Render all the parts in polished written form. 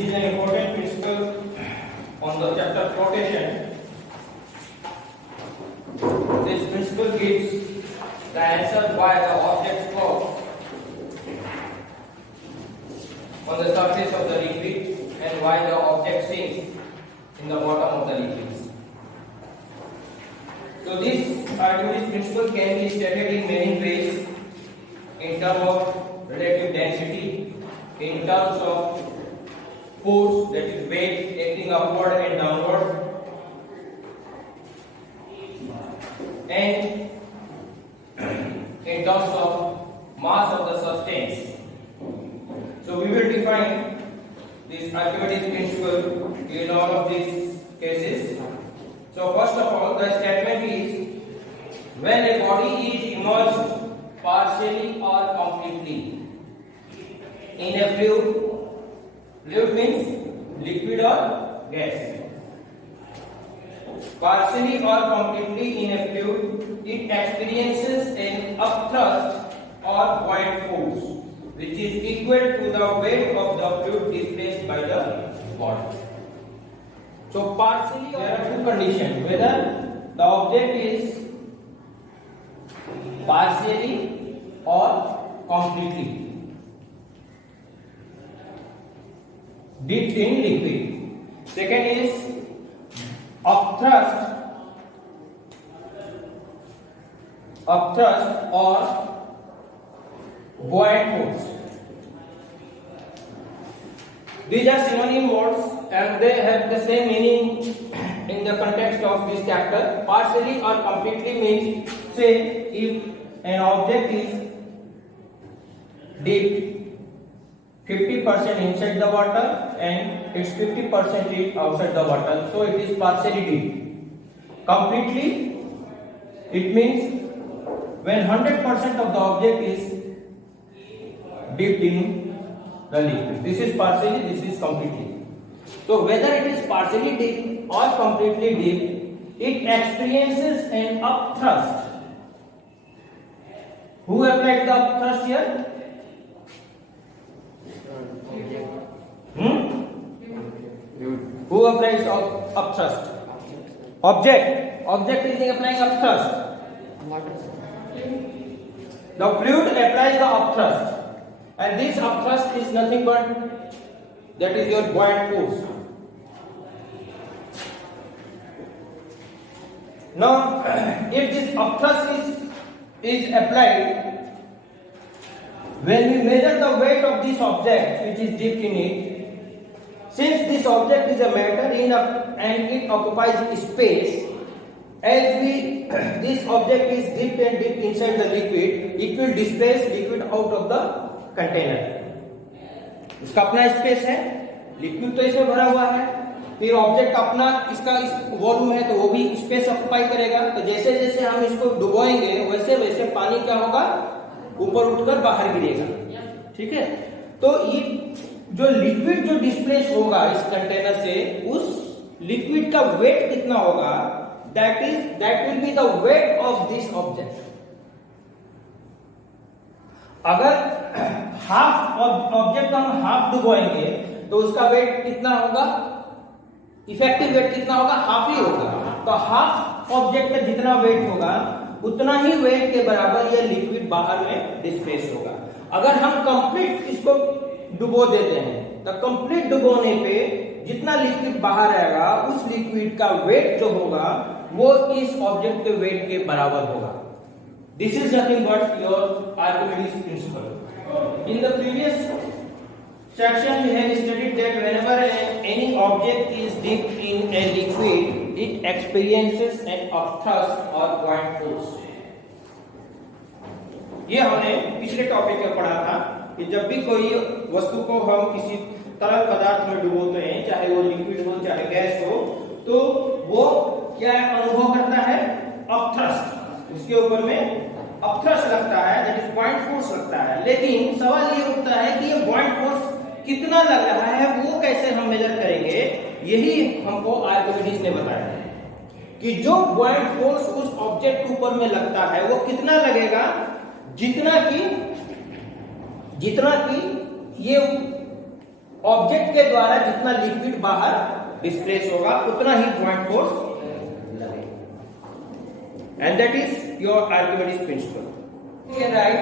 is an important principle on the chapter flotation. This principle gives the answer why the object floats on the surface of the liquid and why the object sinks in the bottom of the liquids. So this Archimedes principle can be stated in many ways, in terms of relative density, in terms of force, that is weight acting upward and downward, and in terms of mass of the substance. So we will define this Archimedes principle in all of these cases. So first of all, the statement is, when a body is immersed partially or completely in a fluid means liquid or gas. Partially or completely in a fluid, it experiences an upthrust or buoyant force, which is equal to the weight of the fluid displaced by the body. So partially, there are two conditions: whether the object is partially or completely dipped in liquid. Second is upthrust or buoyant force. These are synonym words and they have the same meaning in the context of this chapter. Partially or completely means, say, if an object is dipped 50% inside the water and it's 50% is outside the water, so it is partially dipped. Completely, it means when 100% of the object is dipped in the liquid. This is partially, this is completely. So whether it is partially dipped or completely dipped, it experiences an upthrust. Who applied the upthrust here? Who applies upthrust? Object. Object is applying upthrust. The fluid applies the upthrust, and this upthrust is nothing but that is your buoyant force. Now, if this upthrust is applied, when we measure the weight of this object which is dipped in it, since this object is a matter and it occupies space, as this object is dipped inside the liquid, it will displace liquid out of the container. इसका अपना space है, liquid तो इसमें भरा हुआ है, फिर object अपना इसका वॉल्यूम है तो वो भी स्पेस ऑक्युपाई करेगा। तो जैसे जैसे हम इसको डुबोएंगे वैसे वैसे पानी क्या होगा, ऊपर उठकर बाहर गिरेगा। ठीक है, तो ये जो लिक्विड जो डिस्प्लेस होगा इस कंटेनर से, उस लिक्विड का वेट कितना होगा, that will be the weight of this object. अगर हाफ ऑब्जेक्ट हम हाफ डुबोएंगे तो उसका वेट कितना होगा, इफेक्टिव वेट कितना होगा, हाफ ही होगा। तो हाफ ऑब्जेक्ट का जितना वेट होगा उतना ही वेट के बराबर यह लिक्विड बाहर में डिस्प्लेस होगा। अगर हम कंप्लीट इसको डुबो देते हैं तो कंप्लीट डुबोने पे जितना लिक्विड बाहर आएगा उस लिक्विड का वेट जो होगा वो इस ऑब्जेक्ट के वेट के बराबर होगा। This is nothing but your Archimedes principal. In the previous section we have studied that whenever any object is dipped in a liquid, it experiences an upthrust or buoyant force. ये हमने पिछले topic में पढ़ा था कि जब भी कोई वस्तु को हम किसी तरल पदार्थ में डुबोते हैं, चाहे वो लिक्विड हो चाहे गैस हो, तो वो क्या अनुभव करता है, अपथ्रस्ट। उसके ऊपर में अपथ्रस्ट लगता है, दैट इज बुoyant फोर्स लगता है। लेकिन सवाल ये उठता है कि ये बुoyant फोर्स कितना लग रहा है, वो कैसे हम मेजर करेंगे। यही हमको आर्किमिडीज ने बताया कि जो बुoyant फोर्स उस ऑब्जेक्ट के ऊपर में लगता है वो कितना लगेगा, जितना कि ये ऑब्जेक्ट के द्वारा जितना लिक्विड बाहर डिस्प्लेस होगा उतना ही बुआंट फोर्स लगेगा, and that is your Archimedes principal. You can write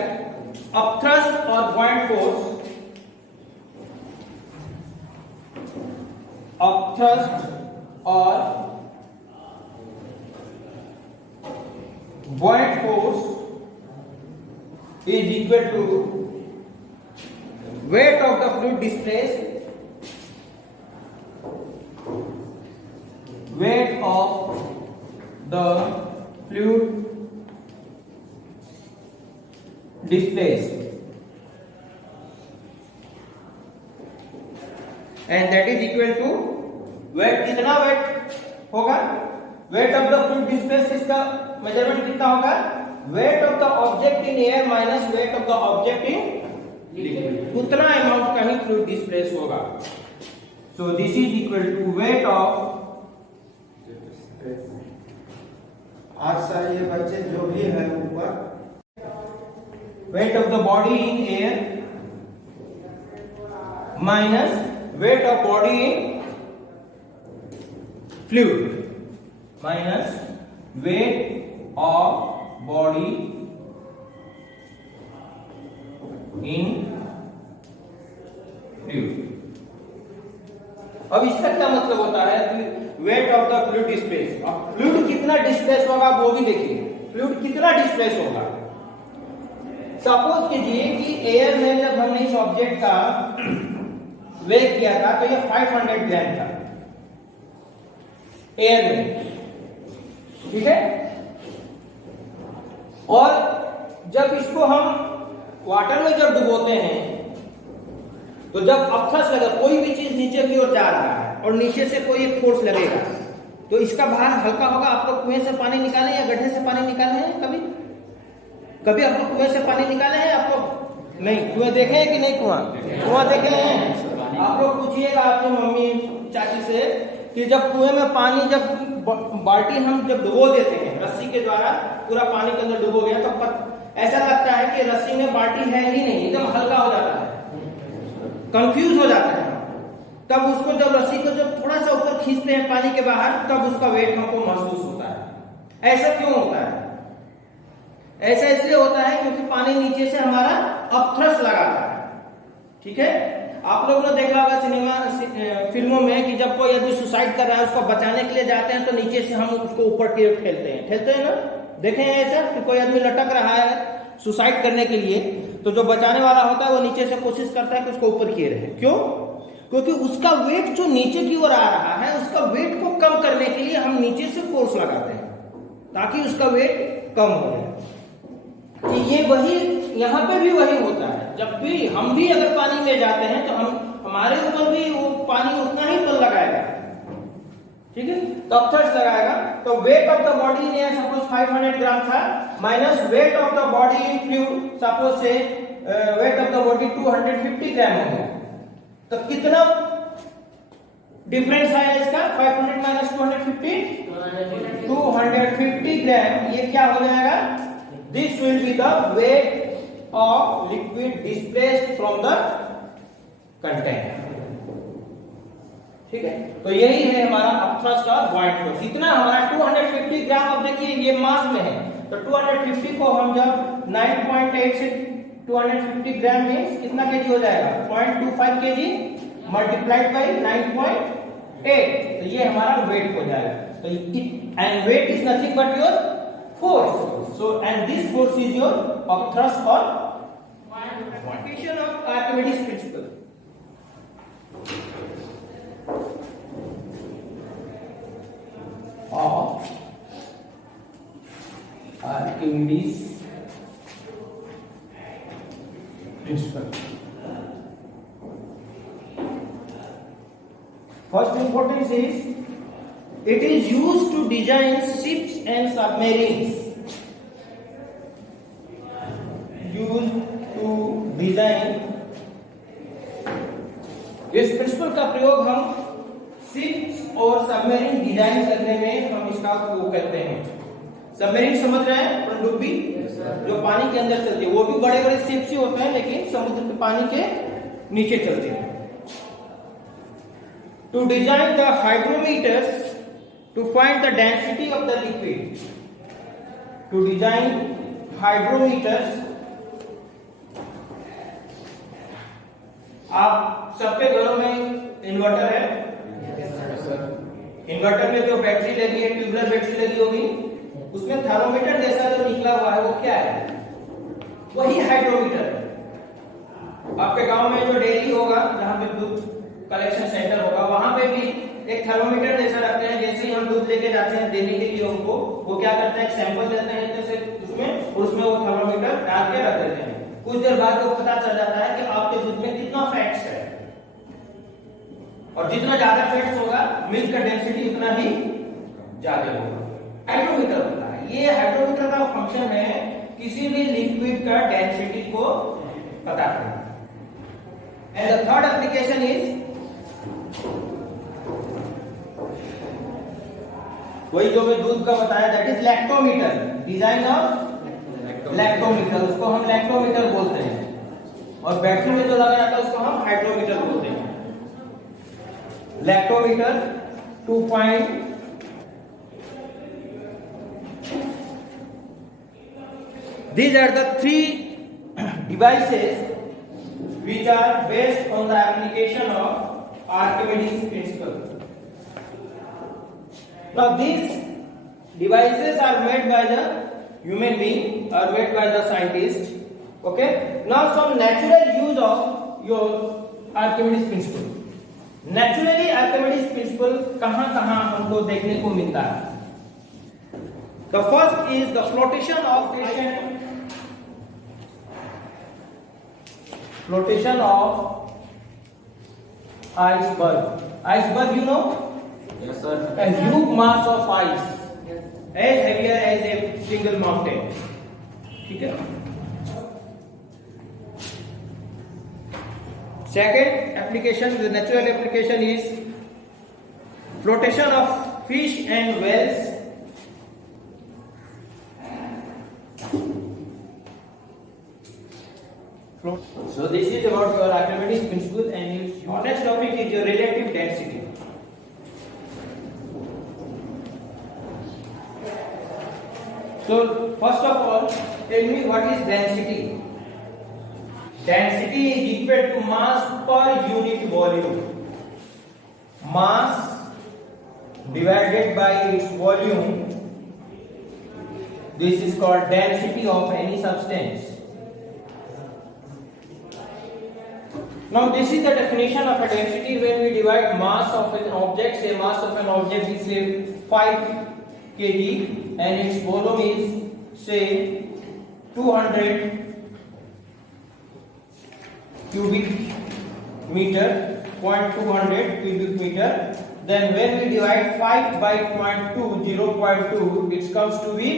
upthrust और बुआंट फोर्स, अपथ्रस्ट और buoyant force is equal to weight of the fluid displaced, weight of the fluid displaced, and that is equal to weight, कितना weight होगा, weight of the fluid displaced, इसका measurement कितना होगा, weight of the object in air minus weight of the object in liquid, उतना amount का ही fluid displace होगा। So this is equal to weight of, आज सर ये बच्चे जो भी है ऊपर, weight of the body in air minus weight of body in fluid minus weight of body in fluid। अब इसका क्या मतलब होता है, wait of the fluid displace, अब फ्लूइड कितना डिस्प्लेस होगा वो भी देखिए, फ्लूइड कितना डिस्प्लेस होगा। सपोज कीजिए कि एयर में जब हमने इस ऑब्जेक्ट का वेट किया था तो ये 500 ग्राम था एयर में, ठीक है, और जब इसको हम वाटर में जब डुबोते हैं तो जब अपथ्रस्ट लगा, कोई भी चीज नीचे की ओर जा रहा है और नीचे से कोई एक फोर्स लगेगा तो इसका भार हल्का होगा। आप लोग कुएं से पानी निकाले या गड्ढे से पानी निकाले हैं कभी? कभी आप लोग कुएं से पानी निकाले हैं? आप लोग नहीं कुएं देखे हैं कि नहीं? कुआं देखे हैं? आप लोग पूछिएगा अपनी मम्मी चाची से कि जब कुएं में पानी, जब बाल्टी हम जब डुबो देते हैं रस्सी के द्वारा, पूरा पानी के अंदर डुबो गया तो ऐसा लगता है कि रस्सी में बाल्टी है ही नहीं, एकदम हल्का हो जाता है, कंफ्यूज हो जाता है। तब उसको जब रस्सी को जब थोड़ा सा ऊपर खींचते हैं पानी के बाहर, तब उसका वेट हमको महसूस होता है। ऐसा क्यों होता है? ऐसा इसलिए होता है क्योंकि पानी नीचे से हमारा अपथ्रस्ट लगाता है, ठीक है। आप लोगों ने देखा होगा सिनेमा फिल्मों में कि जब कोई आदमी सुसाइड कर रहा है उसको बचाने के लिए जाते हैं तो नीचे से हम उसको ऊपर की ओर ठेलते हैं ना, देखे हैं ऐसा कि कोई आदमी लटक रहा है सुसाइड करने के लिए तो जो बचाने वाला होता है वो नीचे से कोशिश करता है कि उसको ऊपर किए रहे। क्यों? क्योंकि उसका वेट जो नीचे की ओर आ रहा है, उसका वेट को कम करने के लिए हम नीचे से फोर्स लगाते हैं ताकि उसका वेट कम हो जाए। ये वही यहाँ पे भी वही होता है, जब भी हम भी अगर पानी में जाते हैं तो हमारे ऊपर भी वो पानी उतना ही बल लगाएगा, ठीक है, तो अपथ्रस्ट लगाएगा। तो wait of the body in air suppose 500 ग्राम था minus weight of the body in fluid suppose से वेट ऑफ द बॉडी 250 ग्राम हो गया। तो कितना डिफरेंस आया इसका? 500 माइनस 250 ग्राम। ये क्या हो जाएगा? This will be the weight of liquid displaced from the container, ठीक है। तो यही है हमारा अपथ्रस्ट का बुआयंट फोर्स। इतना हमारा 250 ग्राम, अब देखिए ये मास में है तो 250 को हम जब 9.8 से 250 ग्राम में कितना केजी हो जाएगा? 0.25 केजी मल्टीप्लाइड बाई 9.8, तो ये हमारा वेट हो जाएगा। तो and weight is nothing but your force. So and this force is your upthrust or quantification of Archimedes principle. Of Archimedes principle. First importance is it is used to design ships and submarines. Used to design, इस principal का प्रयोग हम ships और submarine design करने में हम इसका उपयोग करते हैं। सबमरीन समझ रहे हैं? पनडुब्बी जो पानी के अंदर चलती है, वो भी बड़े बड़े शिप्स ही होते हैं लेकिन समुद्र के पानी के नीचे चलते हैं। to design the hygrometers to find the density of the liquid. To design hygrometers. आप सबके घरों में इन्वर्टर है? इन्वर्टर में जो बैटरी लगी है, ट्यूबलर बैटरी लगी होगी, उसमें थर्मोमीटर जैसा जो निकला हुआ है वो क्या है? वही हाइड्रोमीटर है। आपके गांव में जो डेयरी होगा, जहां पे दूध कलेक्शन सेंटर होगा, वहां पे भी एक थर्मोमीटर जैसा रखते हैं। जैसे ही हम दूध लेके जाते हैं देने के लिए उनको, वो क्या करते हैं, एक सैंपल देते हैं जैसे उसमें वो थर्मोमीटर डाल के रख देते हैं। कुछ देर बाद वो पता चल जाता है कि आपके दूध में कितना फैट्स है, और जितना ज्यादा फैट्स होगा मिल्क का डेंसिटी उतना ही ज्यादा होगा। हाइड्रोमीटर होता है। ये हाइड्रोमीटर का फंक्शन है किसी भी लिक्विड का डेंसिटी को पता करना। And the third application is, वही जो मैं दूध का बताया, that is lactometer. Design of lactometer, उसको हम लैक्टोमीटर बोलते हैं। और बैटरी में जो लगा रहता है उसको हम हाइड्रोमीटर बोलते हैं। Lactometer to find these are the three devices which are based on the application of Archimedes principle. Now these devices are made by the human being, are made by the scientist. Okay, now some natural use of your Archimedes principle. Naturally Archimedes principle कहां हमको देखने को मिलता है? The first is the flotation of iceberg. Iceberg, you know? Yes, sir. A huge mass of ice, as heavier as a single mountain. ठीक है? Second application, the natural application is flotation of fish and whales. So this is about your Archimedes principle, and your next topic is your relative density. So first of all, tell me what is density? Density is equal to mass per unit volume. Mass divided by its volume. This is called density of any substance. Now this is the definition of a density when we divide mass of an object. Say mass of an object is say 5 kg and its volume is say 200 cubic meter, 0.200 cubic meter. Then when we divide 5 by 0.2, 0.2, it comes to be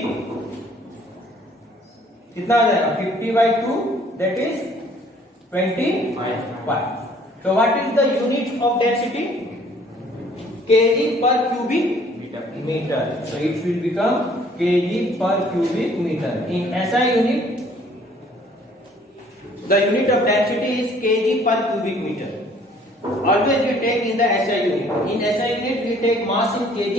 कितना हो जाएगा? 50 by 2, that is 25. So what is the unit of density? Kg per cubic meter. So it will become kg per cubic meter. In SI unit, the unit of density is kg per cubic meter. Always we take in the SI unit. In SI unit we take mass in kg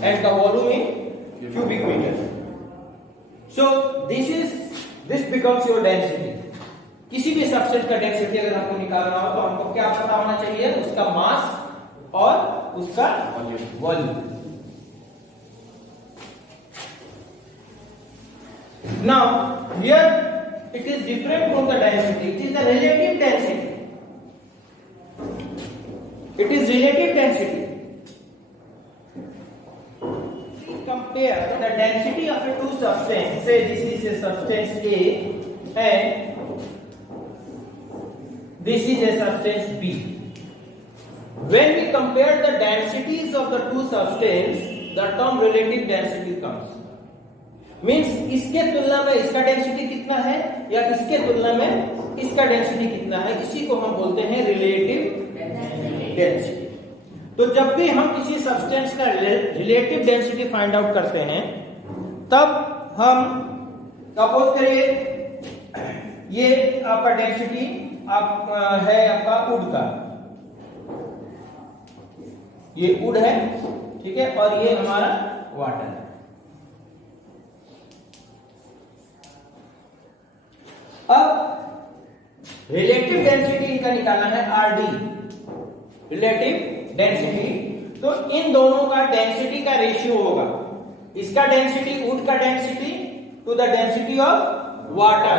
and the volume in cubic meter. So this becomes your density. किसी भी substance का density अगर हमको निकालना हो तो हमको क्या पता होना चाहिए? उसका मास और उसका volume. Now here it is different from the density. It is the relative density. It is relative density. Compare the density of a two substance. Say this is a substance A and this is a substance B. When we compare the densities of the two substances, the term relative density comes. Means इसके तुलना में इसका density कितना है या इसके तुलना में इसका डेंसिटी कितना है, इसी को हम बोलते हैं रिलेटिव डेंसिटी. तो जब भी हम किसी सब्सटेंस का रिलेटिव डेंसिटी फाइंड आउट करते हैं तब हम सपोज करिए ये आपका डेंसिटी है आपका वुड का, ये वुड है, ठीक है, और ये हमारा वाटर है। अब रिलेटिव डेंसिटी इनका निकालना है आरडी, रिलेटिव डेंसिटी। तो इन दोनों का डेंसिटी का रेशियो होगा, इसका डेंसिटी वुड का density to the density of water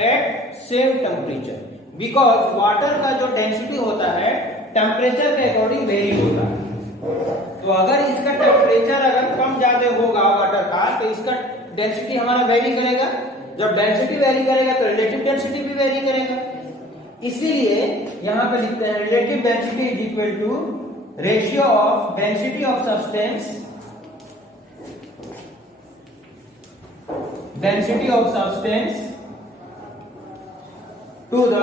at same temperature, because water का जो डेंसिटी होता है टेम्परेचर के अकॉर्डिंग वेरी होता है। तो अगर इसका टेम्परेचर अगर कम ज्यादा होगा वाटर का, तो इसका डेंसिटी हमारा वेरी करेगा। जब डेंसिटी वेरी करेगा तो रिलेटिव डेंसिटी भी वेरी करेगा। इसीलिए यहां पे लिखते हैं relative density is equal to ratio of density of substance, density of substance to the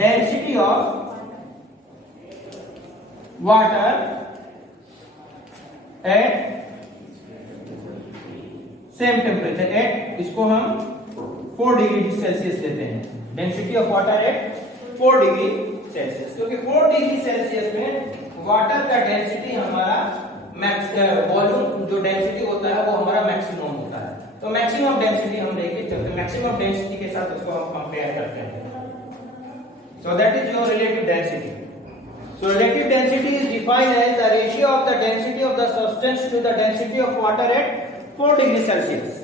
density of water at same temperature at, इसको हम 4 डिग्री सेल्सियस लेते हैं, density of water at 4 degree Celsius, क्योंकि 4 डिग्री सेल्सियस में water का density हमारा volume जो density होता है वो हमारा मैक्सिमम होता है। तो मैक्सिमम डेंसिटी हम लेके चलते हैं, मैक्सिमम डेंसिटी के साथ उसको हम कंपेयर करते हैं। So that is your relative density. So relative density is defined as the ratio of the density of the substance to the density of water at 4 degrees Celsius.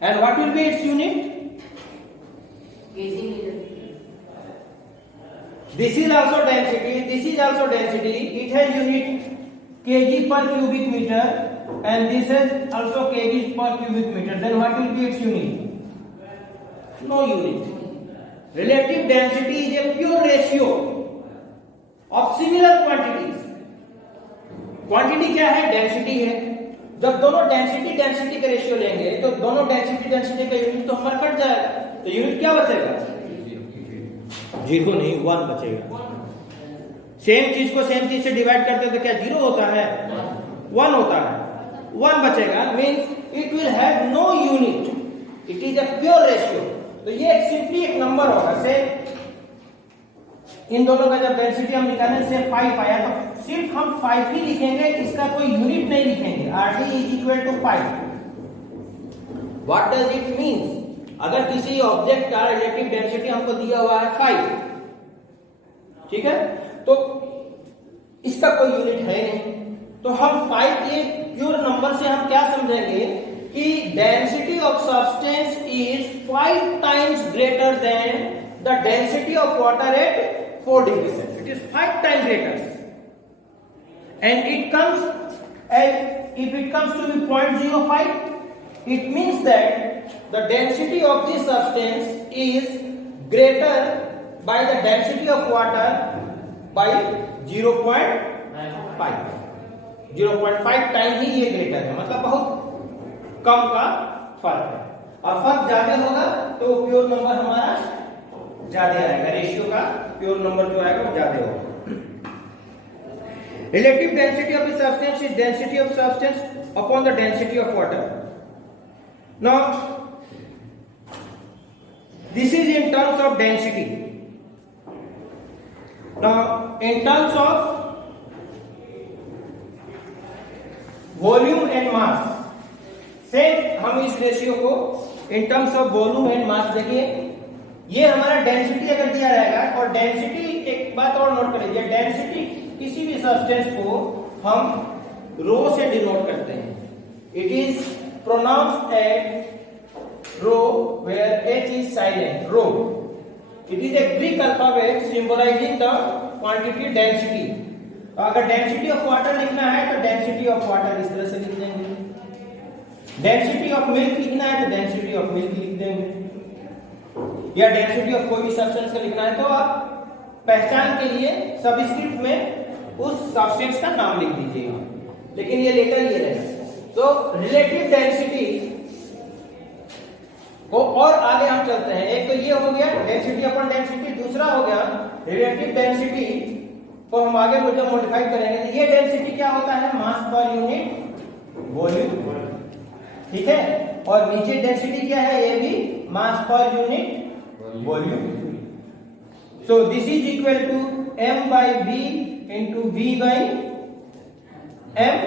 And what will be its unit? kg meter. This is also density. This is also density. It has unit kg per cubic meter, and this is also kg per cubic meter. Then what will be its unit? No unit. Relative density is a pure ratio of similar quantities. Quantity क्या है? Density है। जब दोनों density density का ratio लेंगे तो दोनों density density का यूनिट तो हमारा कट जाएगा, तो यूनिट क्या बचेगा? 0 नहीं, 1 बचेगा। सेम चीज को सेम चीज से डिवाइड करते तो क्या 0 होता है? 1 होता है। 1 बचेगा, means it will have no unit, it is a pure ratio. तो ये सिंपली एक नंबर होगा। से इन दोनों का जब डेंसिटी हम निकालें से 5 आया तो सिर्फ हम 5 ही लिखेंगे, इसका कोई यूनिट नहीं लिखेंगे। Rd is equal to 5। What does it means? अगर किसी ऑब्जेक्ट का रिलेटिव डेंसिटी हमको दिया हुआ है 5, ठीक है, तो इसका कोई यूनिट है नहीं, तो हम 5 ये प्योर नंबर से हम क्या समझेंगे कि density of substance is 5 times greater than the density of water at 4 degrees Celsius. It is 5 times greater, and it comes, and if it comes to be 0.05, it means that the density of this substance is greater by the density of water by 0.5. 0.5 time ही ये greater है, मतलब बहुत कम का फर्क है। और फर्क ज्यादा होगा तो प्योर नंबर हमारा ज्यादा आएगा, रेशियो का प्योर नंबर जो आएगा वो ज्यादा होगा। Relative density of the substance is density of substance upon the density of water. Now this is in terms of density. Now in terms of volume and mass, से हम इस ratio को इन terms of volume and mass देखिए। ये हमारा density अगर दिया रहेगा, और डेंसिटी एक बात और नोट करिए, डेंसिटी किसी भी सब्सटेंस को हम रो से डिनोट करते हैं। It is pronounced as rho where h is silent, rho. It is a Greek alphabet symbolizing the quantity density. अगर डेंसिटी ऑफ वाटर लिखना है तो डेंसिटी ऑफ वाटर इस तरह से लिख देंगे, डेंसिटी ऑफ मिल्क लिखना है तो डेंसिटी ऑफ मिल्क लिख देंगे, या डेंसिटी ऑफ कोई भी सब्सटेंस का लिखना है तो आप पहचान के लिए सबस्क्रिप्ट में उस सब्सटेंस का नाम लिख दीजिएगा, लेकिन ये लेटर ये रहेगा। तो रिलेटिव डेंसिटी को और आगे हम चलते हैं। एक तो ये हो गया डेंसिटी अपॉन डेंसिटी, दूसरा हो गया रिलेटिव डेंसिटी को हम आगे जब मॉडिफाई करेंगे तो ये डेंसिटी क्या होता है? मास पर यूनिट वॉल्यूम, ठीक है। और नीचे डेंसिटी क्या है? ये भी मास पर unit volume. So this is equal to m by v into v by m.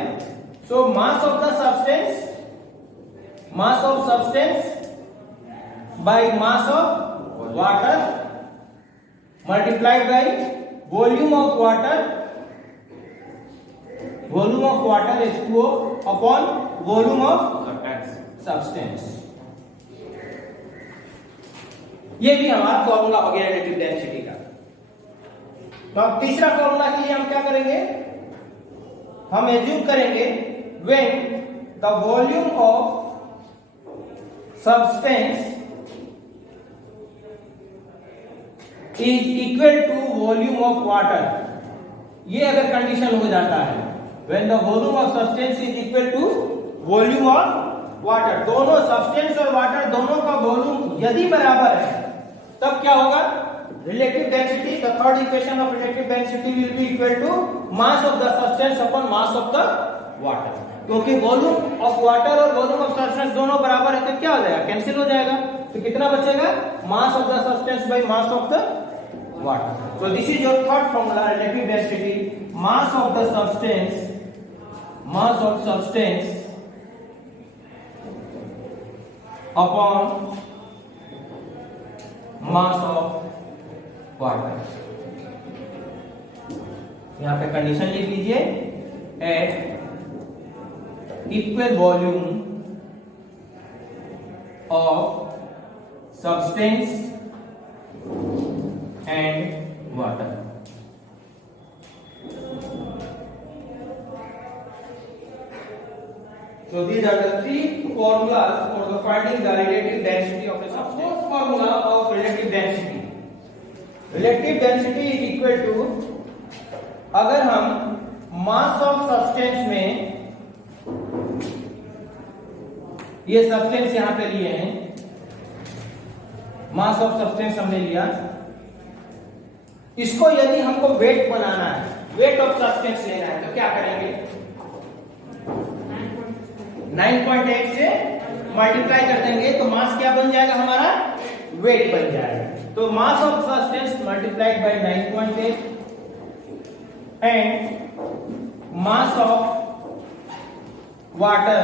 So mass of substance by mass of water multiplied by volume of water. Volume of water H2O upon volume of substance. ये भी हमारा formula हो गया relative density का। तो अब तीसरा formula के लिए हम क्या करेंगे, हम एज्यूम करेंगे when the volume of substance is equal to volume of water. ये अगर कंडीशन हो जाता है, when the volume of substance is equal to volume of water, दोनों सब्सटेंस और वाटर दोनों का वॉल्यूम यदि बराबर है, तब क्या होगा, relative density, the third equation of relative density will be equal to mass of the substance upon mass of the water. क्योंकि वॉल्यूम ऑफ वाटर और वॉल्यूम ऑफ सब्सटेंस दोनों बराबर है, तो क्या हो जाएगा, कैंसिल हो जाएगा। तो कितना बचेगा, मास of the substance by mass of the water. So this is your third formula, relative density, mass of the substance upon mass of water। यहां पे कंडीशन लिख लीजिए, at equal volume of substance and water। So these are the three formulas for the finding the relative density of a substance. Fourth formula of relative density. Relative density is equal to, अगर हम mass of substance में, ये substance यहां पे लिए हैं, mass of substance हमने लिया, इसको यदि हमको वेट बनाना है, वेट ऑफ सब्सटेंस लेना है, तो क्या करेंगे, 9.8 से मल्टीप्लाई कर देंगे, तो मास क्या बन जाएगा हमारा, वेट बन जाएगा। तो मास of substance multiplied by 9.8 and mass of water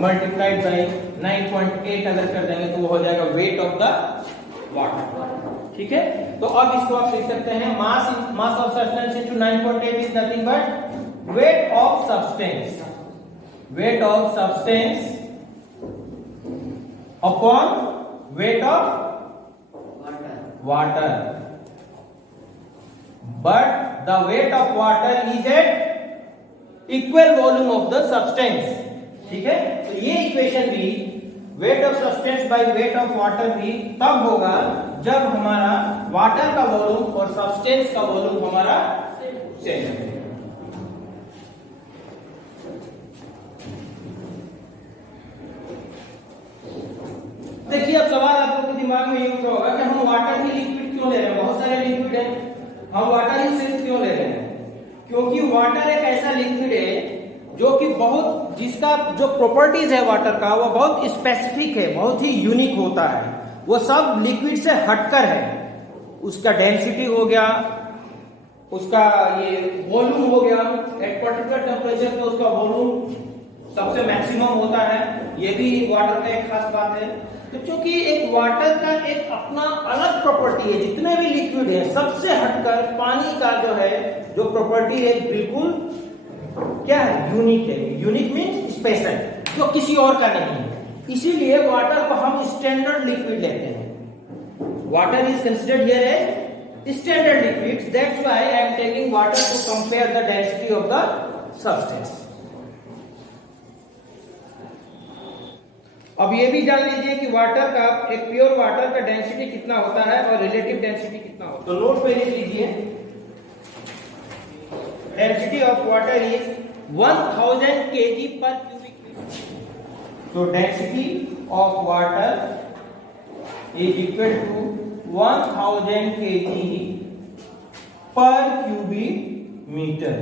multiplied by 9.8 अगर कर देंगे तो वो हो जाएगा वेट ऑफ द वाटर। ठीक है, तो अब इसको आप लिख सकते हैं, mass of substance into 9.8 is nothing but weight of substance upon weight of water. But the weight of water is at equal volume of the substance. ठीक है, तो ये इक्वेशन भी weight of substance by weight of water भी तब होगा जब हमारा वाटर का वॉल्यूम और सब्सटेंस का वॉल्यूम हमारा सेम है। देखिए, अब सवाल आप लोगों के दिमाग में ये उठ रहा होगा कि हम वाटर ही लिक्विड क्यों ले रहे हैं, बहुत सारे लिक्विड हैं, हम वाटर ही सिर्फ क्यों ले रहे हैं, क्योंकि वाटर एक ऐसा लिक्विड है जो कि बहुत, जिसका जो प्रॉपर्टीज है वाटर का वो बहुत स्पेसिफिक है, बहुत ही यूनिक होता है, वो सब लिक्विड से हटकर है। उसका डेंसिटी हो गया, उसका ये वॉल्यूम हो गया, एट पर्टिकुलर टेम्परेचर पे उसका वॉल्यूम सबसे मैक्सिमम होता है, ये भी वाटर का एक खास बात है। तो क्योंकि एक वाटर का एक अपना अलग प्रॉपर्टी है, जितने भी लिक्विड है सबसे हटकर पानी का जो है जो प्रॉपर्टी है बिल्कुल क्या है, यूनिक है। यूनिक मीन्स स्पेशल, जो किसी और का नहीं है। इसीलिए वाटर को हम स्टैंडर्ड लिक्विड लेते हैं। Water is considered here as standard liquids. That's why I am taking water to compare the density of the substance. अब ये भी जान लीजिए कि वाटर का, एक प्योर वाटर का डेंसिटी कितना होता है और रिलेटिव डेंसिटी कितना होता है। तो नोट पे लिख लीजिए, density of water is 1000 kg per cubic meter. तो density of water is equal to 1000 kg per cubic meter.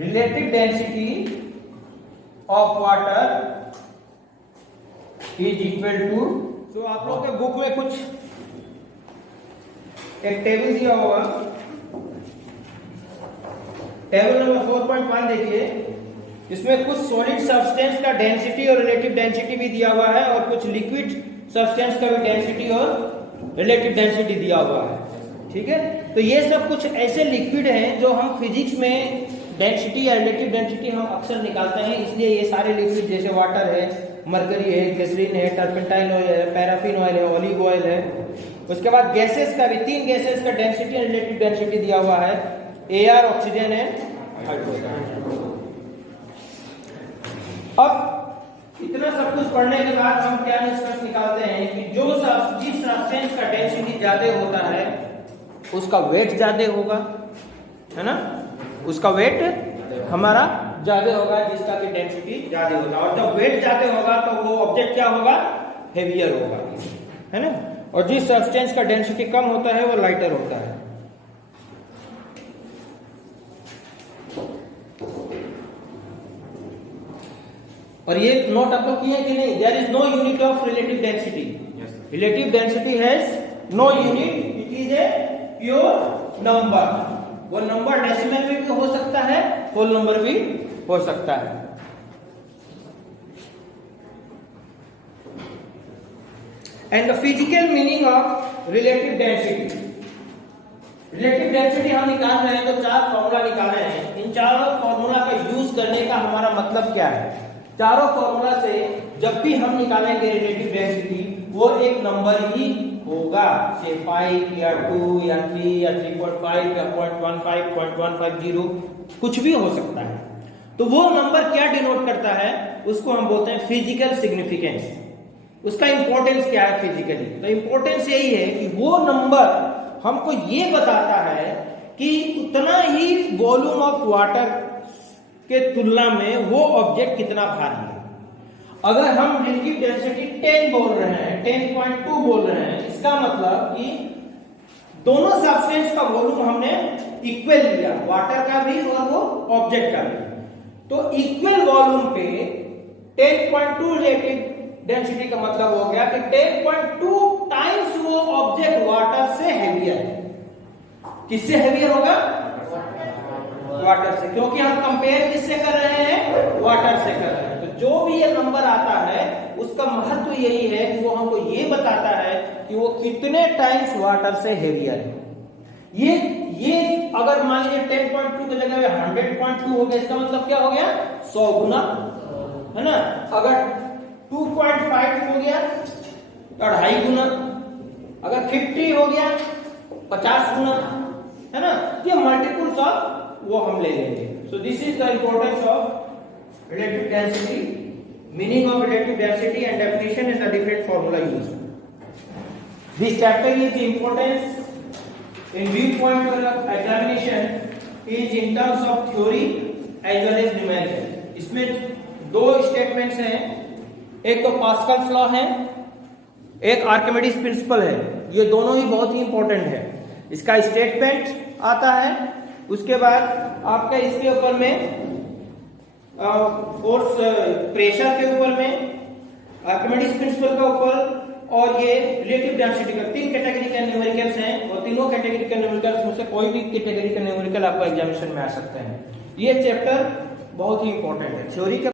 Relative density of water is equal to, तो आप लोगों के बुक में कुछ एक टेबल दिया होगा, टेबल नंबर 4.1 देखिए, इसमें कुछ सॉलिड सब्सटेंस का डेंसिटी और रिलेटिव डेंसिटी भी दिया हुआ है और कुछ लिक्विड सब्सटेंस का भी डेंसिटी और रिलेटिव डेंसिटी दिया हुआ है, ठीक है। तो ये सब कुछ ऐसे लिक्विड हैं जो हम फिजिक्स में डेंसिटी या रिलेटिव डेंसिटी हम अक्सर निकालते हैं, इसलिए ये सारे लिक्विड जैसे वाटर है, मरकरी है, ग्लिसरीन है, टर्पेंटाइन ऑयल है, पैराफिन ऑयल है, ऑलिव ऑयल है। उसके बाद गैसेस का भी 3 गैसेस का डेंसिटी और रिलेटिव डेंसिटी दिया हुआ है, एयर, ऑक्सीजन है, हाइड्रोजन। अब इतना सब कुछ पढ़ने के बाद हम क्या निष्कर्ष निकालते हैं कि जिस सब्सटेंस का डेंसिटी ज्यादा होता है उसका वेट ज्यादा होगा, है ना, उसका वेट हमारा ज्यादा होगा, जिसका की डेंसिटी ज्यादा होगा। और जब वेट ज्यादा होगा तो वो ऑब्जेक्ट क्या होगा, हेवियर होगा, है ना। और जिस सब्सटेंस का डेंसिटी कम होता है वो लाइटर होता है। और ये नोट आप लोग किए कि नहीं, there is no unit of relative density, relative density has no unit, it is a pure number. वो नंबर डेसिमल में भी हो सकता है, होल नंबर भी हो सकता है। And the physical meaning of relative density, relative density हम निकाल रहे हैं तो 4 फॉर्मूला निकाल रहे हैं। इन चारों फॉर्मूला का यूज करने का हमारा मतलब क्या है, चारों फॉर्मूला से जब भी हम निकालेंगे रिलेटिव डेंसिटी वो एक नंबर ही होगा, से 5 या 2 या 3 या 3.5 या 0.15 0.150 कुछ भी हो सकता है। तो वो नंबर क्या डिनोट करता है, उसको हम बोलते हैं फिजिकल सिग्निफिकेंस। उसका इंपॉर्टेंस क्या है फिजिकली, तो इंपॉर्टेंस यही है कि वो नंबर हमको ये बताता है कि उतना ही वॉल्यूम ऑफ वाटर के तुलना में वो ऑब्जेक्ट कितना भारी है। अगर हम रिलेटिव डेंसिटी 10 बोल रहे हैं, 10.2 बोल रहे हैं, इसका मतलब कि दोनों सब्सटेंस का वॉल्यूम हमने इक्वल लिया, वाटर का भी और वो ऑब्जेक्ट का भी। तो इक्वल वॉल्यूम पे 10.2 रिलेटिव डेंसिटी का मतलब हो गया कि 10.2 टाइम्स वो ऑब्जेक्ट वाटर से हेवियर है। किससे हेवियर होगा, वाटर से, क्योंकि हम कंपेयर किससे कर रहे हैं, वाटर से कर रहे हैं। तो जो भी ये नंबर आता है उसका महत्व यही है कि वो हमको ये बताता है कि वो कितने टाइम्स वाटर से हेवियर है। ये अगर मान लीजिए 10.2 की जगह 100.2 हो गया, इसका मतलब क्या हो गया, 100 गुना, है ना। अगर 2.5 हो गया तो 2.5 गुना, अगर 50 हो गया 50 गुना, है ना। ये मल्टीपल्स ऑफ वो हम ले लेंगे। So this is the importance of relative density, meaning of relative density and definition is the different formula used. This chapter is the importance in view point of examination is in terms of theory as well as numerical. इसमें 2 statements हैं, एक तो Pascal's law है, एक Archimedes principal है। ये दोनों ही बहुत ही इंपॉर्टेंट है। इसका स्टेटमेंट आता है, उसके बाद आपका इसके ऊपर में फोर्स प्रेशर के ऊपर में, आर्किमिडीज प्रिंसिपल का ऊपर, और ये रिलेटिव डेंसिटी का 3 कैटेगरी के न्यूमेरिकल्स हैं, और तीनों कैटेगरी के न्यूमेरिकल्स में से कोई भी कैटेगरी का न्यूमेरिकल आपको एग्जामिनेशन में आ सकते हैं। ये चैप्टर बहुत ही इंपॉर्टेंट है। थ्योरी के